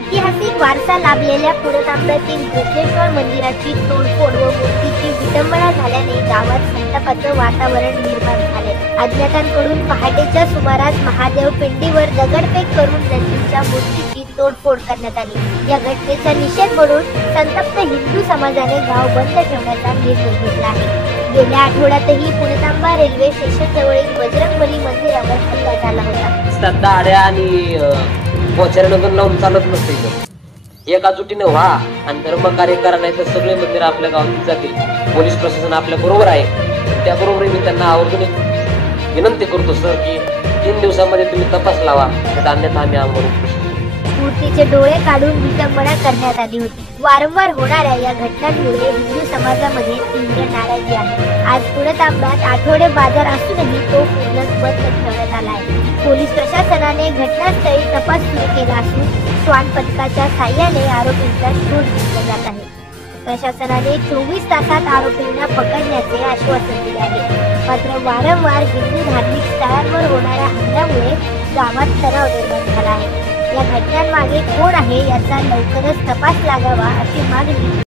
ऐतिहासिक वारसा लाभलेल्या पुणतांब्यातील घृष्णेश्वर मंदिराची तोडफोड व मूर्तीची विटंबना झाल्याने गावात संतापाचं वातावरण निर्माण झाले। अज्ञातांकडून पहाटेच्या सुमारास महादेव पिंडीवर दगडफेक करून नंदीच्या मूर्तीची तोडफोड करण्यात आली। या घटनेचा निषेध म्हणून संतप्त हिंदू समाजाने गाव बंद ठेवण्याचा निर्णय घेतला आहे। गेल्या आठवड्यातही पुणतांबा रेल्वे स्टेशन जवळील बजरंगबली मंदिरावर हल्ला झाला होता। दाड्या आणि पोचऱ्यानं लावून चालत नसते। एका जुटीने व्हा आणि धर्मकार्य करा, नाही तर सगळे मंदिर आपल्या गावात जातील। पोलीस प्रशासन आपल्या बरोबर आहे, त्याबरोबर मी त्यांना आवर्जून विनंती करतो सर की 3 दिवसांमध्ये तुम्ही तपास लावा, अन्यथा आम्ही आंदोलन मूर्तीचे डोळे काढून विटंबना करण्यात आली होती। वारंवार होणाऱ्या या घटनांमुळे हिंदू समाजामध्ये तीव्र नाराजी आहे। आज पुणतांब्यात आठवडे बाजार असूनही तो पूर्णच बंद ठेवण्यात आला आहे। पोलीस प्रशासनाने घटनास्थळी तपास सुरू केला असून श्वान पथकाच्या साह्याने आरोपींचा शोध घेतला जात आहे। प्रशासनाने 24 तासात आरोपींना पकडण्याचे आश्वासन दिले आहे। मात्र वारंवार हिंदू धार्मिक स्थळांवर होणाऱ्या हल्ल्यामुळे गावात तणाव निर्माण झाला आहे। या घटनांमागे कोण आहे याचा लवकरच तपास लागावा अशी मागणी